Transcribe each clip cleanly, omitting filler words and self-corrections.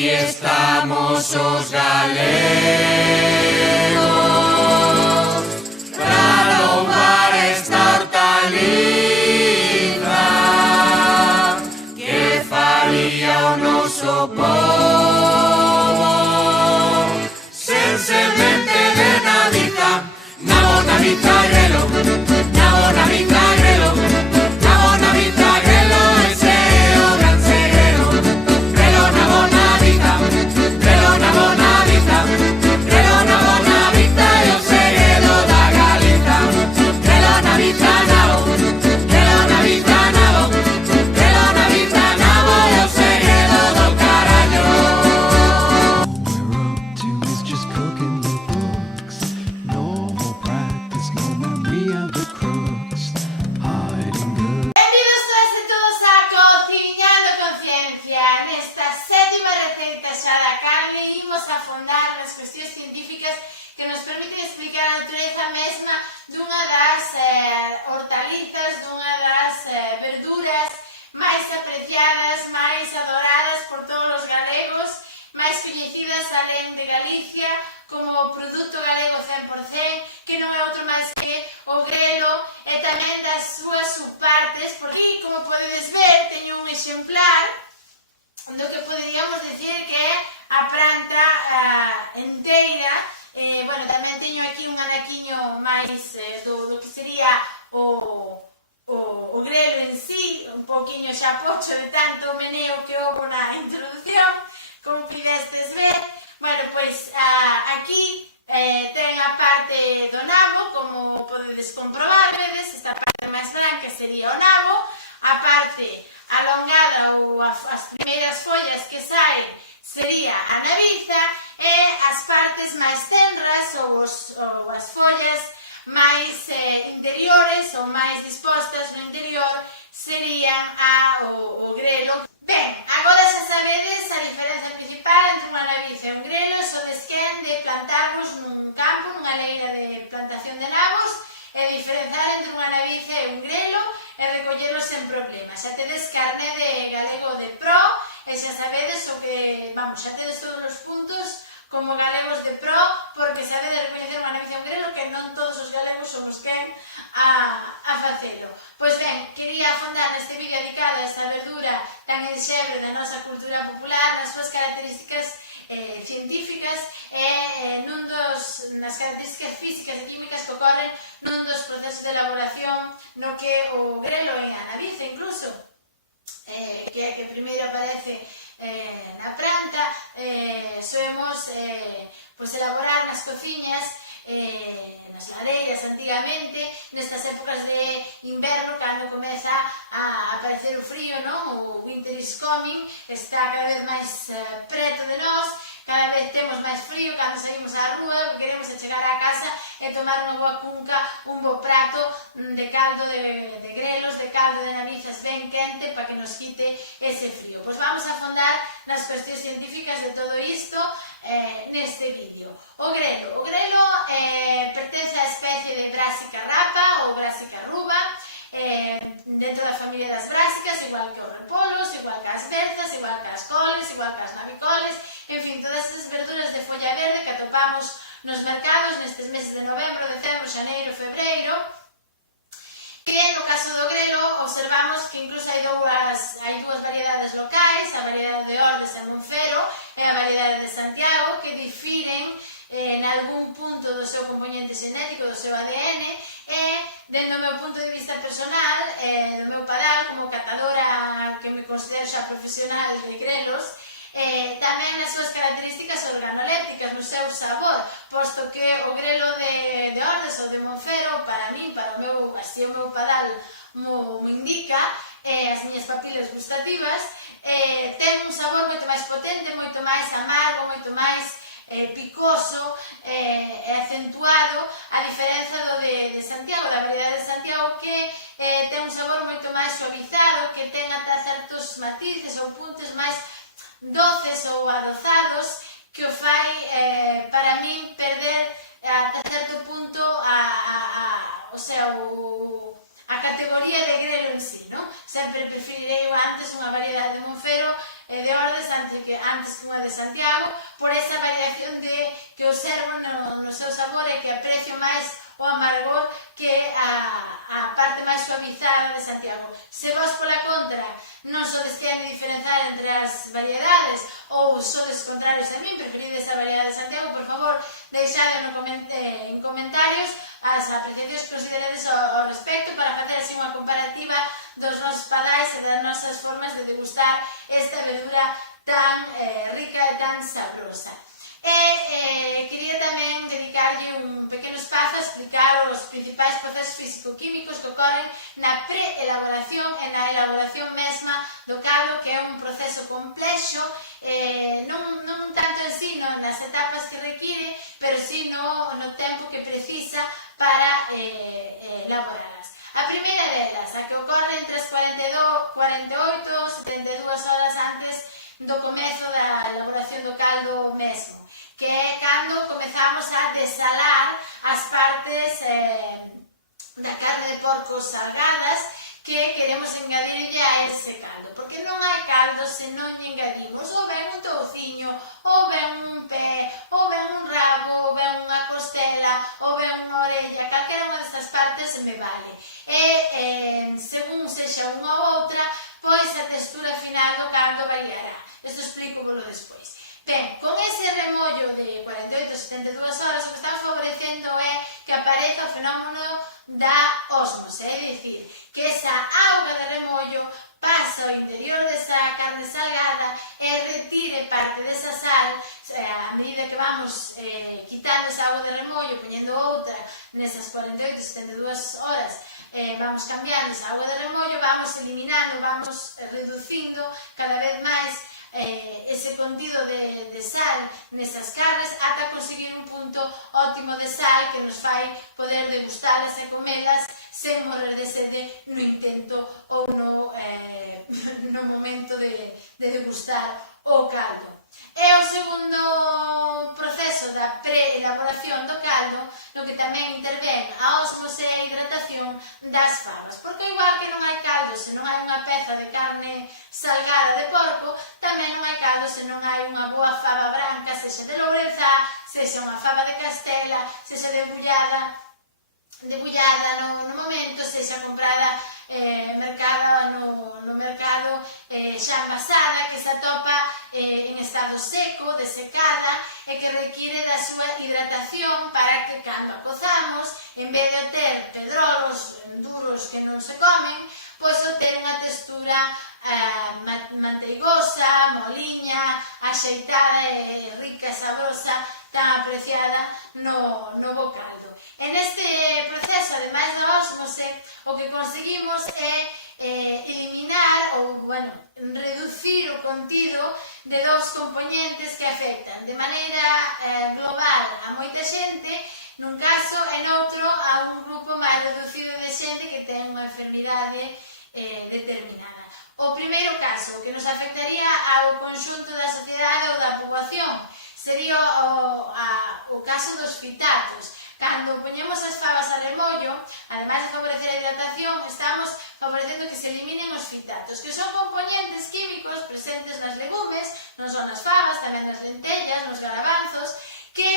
Aquí estamos os galegos para louvar esta hortaliza que faría o noso povo sen semente de navita, nabo navita grelo, nabo navita grelo, nabo navita grelo, ese é o gran segredo. Grelo nabo navita, grelo nabo navita, grelo nabo navita é o segredo da Galiza. Grelo navita nabo, grelo navita nabo, grelo navita nabo é o segredo do carallo. We're up to is just cooking the books. No more practice, no memory of the crooks. Hiding good. Benvidos todas e todos a Cociñando Conciencia. Nesta sétima receita xa da carne imos a afondar nas cuestións científicas que nos permiten explicar a natureza mesma dunha das hortalizas, dunha das verduras máis apreciadas, máis adoradas por todos os galegos, máis coñecidas alén de Galicia como o produto galego 100%, que non é outro máis que o grelo e tamén das súas subpartes, porque aquí, como podedes ver, teño un exemplar do que poderíamos decir que é a planta enteira. Bueno, tamén teño aquí un anaquiño máis do que sería o grelo en sí, un poquinho xa pocho de tanto meneo que houve na introducción, como pudestes ver. Bueno, pois aquí ten a parte do nabo, como podedes comprobar, vedes, esta parte máis branca sería o nabo, a parte alongada ou as primeiras follas que saen sería a naviza e as partes máis tenras ou as follas máis interiores ou máis dispostas no interior serían o grelo. Ben, agora xa sabedes a diferencia principal entre unha naviza e un grelo, sodes quen de plantarvos nun campo, nunha leira de plantación de nabos, e diferenciar entre unha naviza e un grelo e recollelos sen problema. Xa tedes carne de galego de pro e xa sabedes o que, vamos, xa tedes todos os puntos como galegos de pro, porque sabedes recoñecer unha naviza e un grelo, que non todos os galegos somos quen a facelo. Pois ben, quería afondar neste vídeo dedicado a esta verdura tan enxebre da nosa cultura popular, nas súas características científicas e nas características físicas e químicas que ocorren nun dos procesos de elaboración no que o grelo e a naviza incluso, que é que primeiro aparece na planta, soemos elaborar nas cociñas, nas ladeiras antigamente, nestas épocas de inverno, cando comeza a aparecer o frío, non? O winter is coming, está cada vez máis preto de nós, cada vez temos máis frío, cando saímos á rúa, queremos chegar á casa e tomar unha boa cunca, un bo prato de caldo de grelos, de caldo de navizas ben quente para que nos quite ese frío. Pois vamos a afondar nas cuestións científicas de todo isto neste vídeo. O grelo pertence á especie de Brassica rapa ou Brassica ruba, dentro da familia das brásicas, igual que os repolos, igual que as berzas, igual que as coles, igual que as navicoles, en fin, todas as verduras de folla verde que atopamos nos mercados nestes meses de novembro, decembro, xaneiro, febreiro, que no caso do grelo observamos que incluso hai dúas variedades locais, a variedade de Ordes e Monfero e a variedade de Santiago, que difiren en algún punto do seu componente xenético, do seu ADN, e, dentro do meu punto de vista personal, do meu padal, como catadora que me considero xa profesional de grelos, tamén nas súas características organolépticas, no seu sabor, posto que o grelo de Ordes ou de Monfero, para min, así o meu padal mo indica, as miñas papilas gustativas, ten un sabor moito máis potente, moito máis amargo, moito máis picoso e acentuado, a diferenza do de Santiago, da variedade de Santiago, que ten un sabor moito máis suavizado, que ten ata certos matices ou puntos máis doces ou adozados, que o fai, para min, perder ata certo punto a categoría de grelo en sí, non? Sempre preferirei antes unha variedade de Monfero e de Ordes antes antes unha de Santiago, por esa variación de que observo no seu sabor e que aprecio máis o amargor que a parte máis suavizada de Santiago. Se vos, pola contra, non sodes quen de diferenzar entre as variedades ou sodes contrarios a min, preferides a variedade de Santiago, por favor, deixade en comentarios as apreciacións que consideredes ao respecto para facer así unha comparativa dos nosos palais e das nosas formas de degustar esta verdura tan rica e tan sabrosa. Quería tamén dedicarlle un pequeno espazo a explicar os principais procesos físico-químicos que ocorren na pre-elaboración e na elaboración mesma do caldo, que é un proceso complexo, non tanto en sí, nas etapas que require, pero sí no tempo que precisa para elaborarlas. A primeira delas, a que ocorre entre as 48 e 72 horas antes do comezo da elaboración do caldo mesmo, que é cando comezamos a desalar as partes da carne de porco salgadas que queremos engadirlle a ese caldo, porque non hai caldo se non lle engadimos ou ben un touciño, ou ben un pé, ou ben un rabo, ou ben unha costela, ou ben unha orella, calquera unha destas partes me vale. E según sexa unha ou outra, pois a textura final do caldo variará. Isto explícovolo despois. Ben, con ese remollo de 48 a 72 horas, o que está favorecendo é que apareza o fenómeno da ósmose, é dicir, que esa auga de remollo pasa ao interior desa carne salgada e retire parte desa sal. A medida que vamos quitando esa auga de remollo, poñendo outra nesas 48 a 72 horas, vamos cambiando esa auga de remollo, vamos eliminando, vamos reducindo cada vez máis ese contido de sal nesas carnes ata conseguir un punto ótimo de sal que nos fai poder degustalas e comelas sen morrer de sede no intento ou no momento de degustar o caldo. É o segundo proceso da pre-elaboración do caldo no que tamén intervén a ósmose e a hidratación das fabas, porque igual que non hai caldo se non hai unha peza de carne salgada de porco, tamén non hai caldo se non hai unha boa fava branca, sexa de Lourenzá, sexa unha fava de Castela, sexa debullada no momento, sexa comprada mercado no mercado xa envasada, que se atopa en estado seco, desecada e que require da súa hidratación para que cando a cozamos, en vez de ter pedrolos duros que non se comen, pois o ter unha textura manteigosa, moliña, axeitada e rica e sabrosa, tan apreciada no bo caldo. En este proceso, ademais da ósmose, o que conseguimos é eliminar ou, reducir o contido de dos componentes que afectan de maneira global a moita xente, nun caso e noutro a un grupo máis reducido de xente que ten unha enfermidade determinada. O primeiro caso, o que nos afectaría ao conxunto da sociedade ou da poboación, sería o caso dos fitatos. Cando poñemos as fabas a remollo, ademais de favorecer a hidratación, estamos favorecendo que se eliminen os fitatos, que son componentes químicos presentes nas legumes, non son nas fabas, tamén nas lentellas, nos garabanzos, que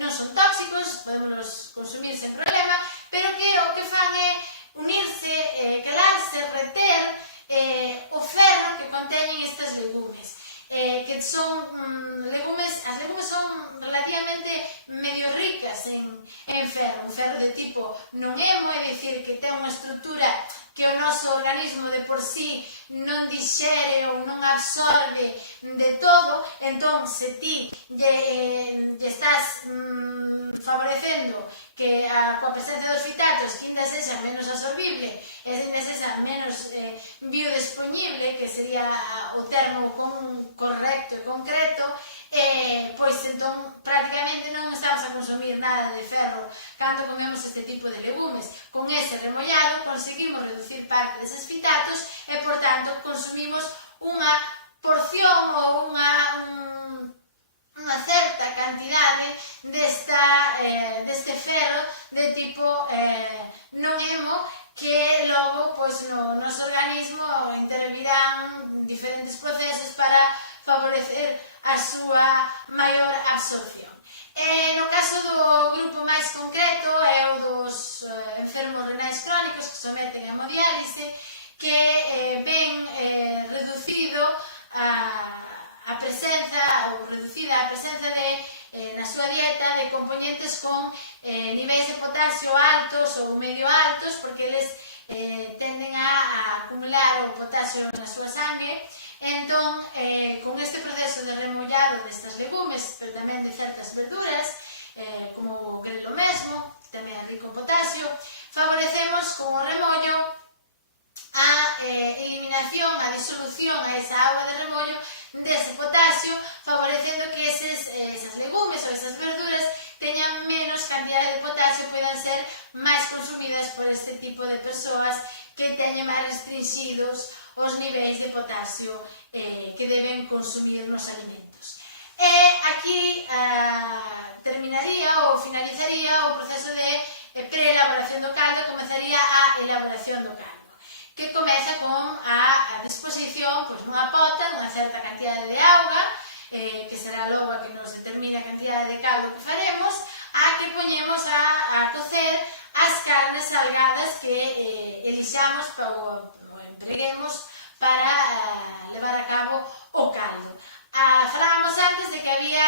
non son tóxicos, podemos consumir sen problema, pero que o que fan é unirse, quedarse, reter o ferro que conteñen estas legumes. Que son legumes, as legumes son relativamente medio ricas en ferro, un ferro de tipo non hemo, é dicir, que ten unha estrutura que o noso organismo de por sí non dixere ou non absorbe de todo, entón se ti lle estás favorecendo que coa presencia dos fitatos que ainda sexa menos absorbible e ainda sexa menos biodespoñible, que sería o termo correcto e concreto, pois entón prácticamente non estamos a consumir nada de ferro cando comemos este tipo de legumes. Con ese remollado conseguimos reducir parte deses fitatos e, por tanto, consumimos unha porción ou unha certa cantidade deste ferro de tipo non hemo, que logo no noso organismo intervirán diferentes procesos para favorecer a súa maior absorción. No caso do grupo máis concreto é o dos enfermos renais crónicos que someten a hemodiálise, que ven reducido a presenza ou reducida a presenza na súa dieta de componentes con niveis de potasio altos ou medio altos, porque eles tenden a acumular o potasio na súa sangue. Entón, con este proceso de remollado destas legumes, pero tamén de certas verduras, como o grelo mesmo, que tamén é rico en potasio, favorecemos con o remollo a eliminación, a disolución a esa agua de remollo dese potasio, favorecendo que esas legumes ou esas verduras teñan menos cantidade de potasio e poden ser máis consumidas por este tipo de persoas que teñen máis restringidos os niveis de potasio que deben consumir nos alimentos. E aquí terminaría ou finalizaría o proceso de pre-elaboración do caldo e comenzaría a elaboración do caldo, que comeza con a disposición nunha pota, nunha certa cantidade de auga, que será logo a que nos determine a cantidade de caldo que faremos, a que poñemos a cocer as carnes salgadas que elixamos ou empreguemos para levar a cabo o caldo. Falábamos antes de que había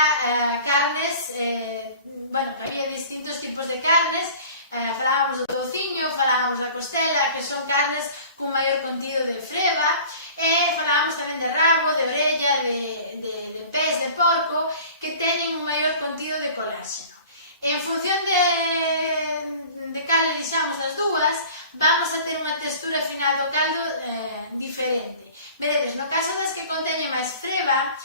carnes, que había distintos tipos de carnes. Falábamos do tociño, falábamos da costela, que son carnes con maior contido de freba, e falábamos tamén de rabo, de orella, de pés de porco, que teñen un maior contido de coláxeno. En función de cal elixamos das dúas, vamos a ter unha textura final do caldo diferente. Veredes, no caso das que conteñen máis freba,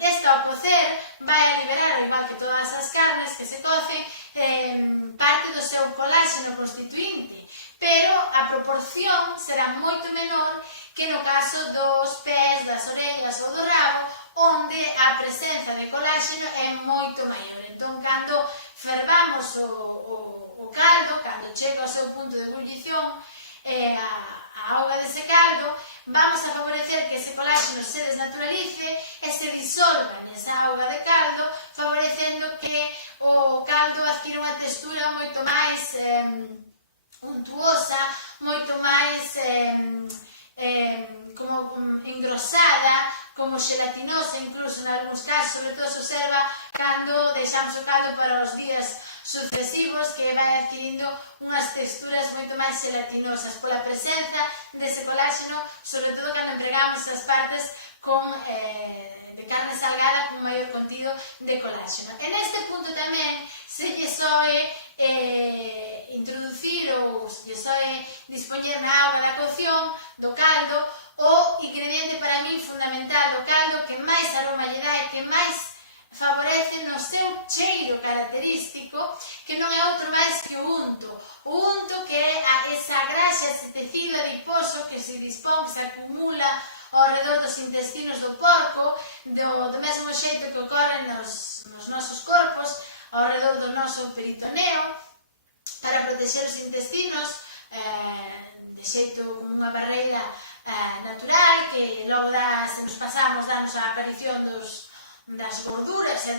esta ao cocer vai a liberar, igual que todas as carnes que se cocen, parte do seu coláxeno constituinte, pero a proporción será moito menor que no caso dos pés, das orellas ou do rabo, onde a presenza de coláxeno é moito maior. Entón, cando fervamos o caldo, cando chega ao seu punto de ebullición, a auga dese caldo, vamos a favorecer que ese coláxeno se desnaturalice e se disolva nesa auga de caldo, favorecendo que o caldo adquira unha textura moito máis untuosa, moito máis como engrosada, como gelatinosa, incluso en algúns casos, sobre todo se observa cando deixamos o caldo para os días sucesivos, que vai adquirindo unhas texturas moito máis gelatinosas pola presenza dese coláxeno, sobre todo cando empregamos as partes de carne salgada con maior contido de coláxeno. En este punto tamén se lle soe introducir ou se lle soe dispoñer na auga da cocción do caldo o ingrediente para mí fundamental do caldo que máis aroma lle dá e que máis favorece no seu cheiro característico, que non é outro máis que o unto. O unto que é esa graxa, ese tecido adiposo que se dispón, que se acumula ao redor dos intestinos do porco, do mesmo xeito que ocorre nos nosos corpos, ao redor do noso peritoneo, para proteger os intestinos, de xeito como unha barreira natural, que logo se nos pasamos, danos a aparición das gorduras e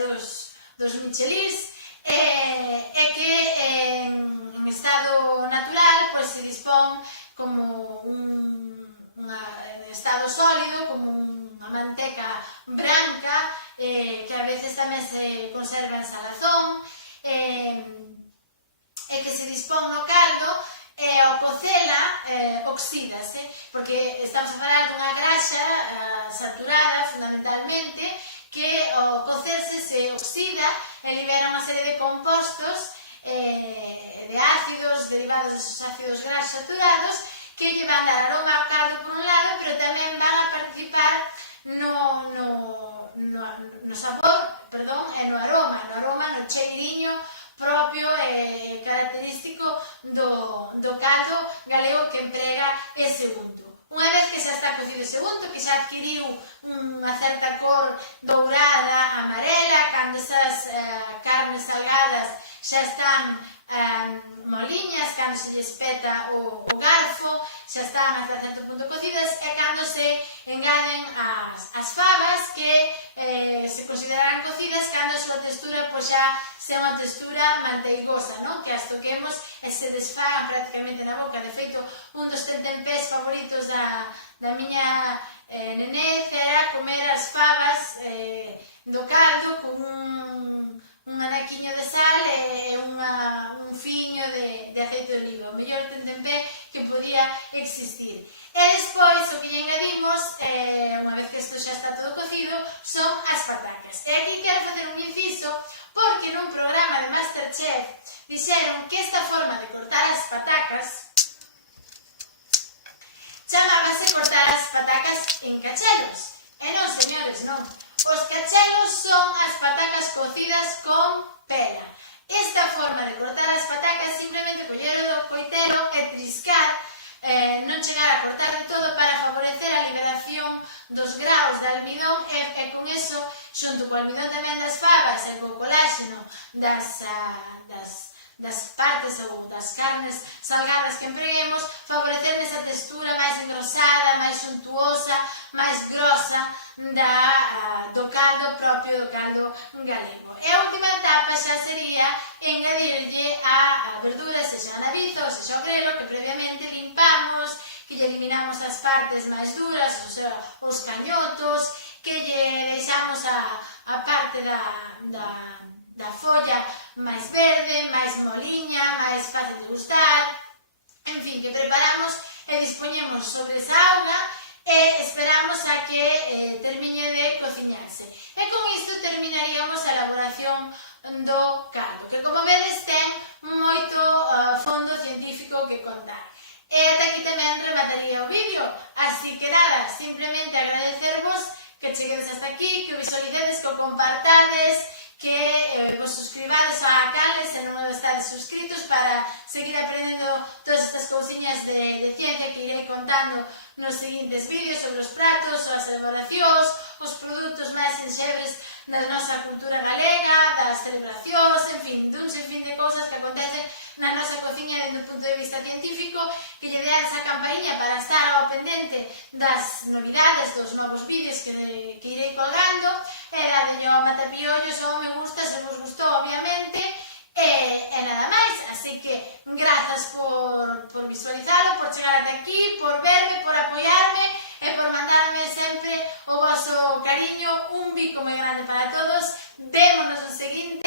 dos michelís, e que en estado natural se dispón como en estado sólido, como unha manteca branca, que a veces tamén se conserva en salazón, e que se dispón no caldo, e ao cocela oxídase, porque estamos a falar dunha graxa saturada fundamentalmente, que ao cocerse se oxida e libera unha serie de compostos de ácidos derivados desos ácidos graxos saturados que lle van dar aroma ao caldo por un lado, pero tamén van a participar no sabor, e no aroma, no cheiriño propio e característico do caldo galego que emprega ese unto. Unha vez que xa está cocido ese unto, que xa adquiriu unha certa cor dourada, amarela, cando esas carnes salgadas xa están moliñas, cando se lles peta o garfo, xa están hasta certo punto cocidas, e cando se engaden as fabas que pois xa sea unha textura manteigosa, non? Que as toquemos e se desfagan prácticamente na boca. De feito, un dos tentempés favoritos da miña nenez era comer as fabas do caldo con un anaquiño de sal e un fiño de aceite de oliva, o mellor tentempé que podía existir. E despois o que lle engadimos, unha vez que isto xa está todo cocido, son as patacas. E aquí quero facer un inciso porque nun programa de Masterchef dixeron que esta forma de cortar as patacas chamábase cortar as patacas en cachelos. E non, señores, non. Os cachelos son as patacas cocidas con pera. Esta forma de cortar as patacas simplemente coller o coitelo e triscar, non chegar a cortar de todo para favorecer a liberación dos graos de almidón e con eso, xunto co almidón tamén das fabas e co coláxeno das partes ou das carnes salgadas que empreguemos, favorecer esa textura máis engrosada, máis suntuosa, máis grosa do caldo propio do caldo galego. E a última etapa xa sería engadirlle a verdura, sexa a navizo ou sexa o grelo, que previamente limpamos, que lle eliminamos as partes máis duras, ou sea, os cañotos, que lle deixamos a parte da folla máis verde, máis moliña, máis fácil de gustar, en fin, que preparamos e dispoñemos sobre esa auga e esperamos a que termine de cociñarse. E con isto terminaríamos a elaboración do caldo, que como vedes ten moito fondo científico que contar. E ata aquí tamén remataría o vídeo, así que nada, simplemente agradecervos que cheguedes hasta aquí, que o visualicedes, que o compartades, que vos suscribades ao canal se non estades suscritos para seguir aprendendo todas estas cousiñas de ciencia que irei contando nos seguintes vídeos sobre os pratos, as elaboracións, os produtos máis enxebres da nosa cultura galega, das celebracións, en fin, dun sinfín de cousas que acontecen na nosa cociña desde o punto de vista científico, que lle dea esa campaíña para estar ao pendente das novidades, dos novos vídeos que irei colgando, e dadelle ao matapiollos ou me gusta, se vos gustou, obviamente, e nada máis. Así que, grazas por visualizalo, por chegar ata aquí, por verme, por apoiarme e por mandarme sempre o vosso cariño. Un bico moi grande para todos. Vémonos no seguinte.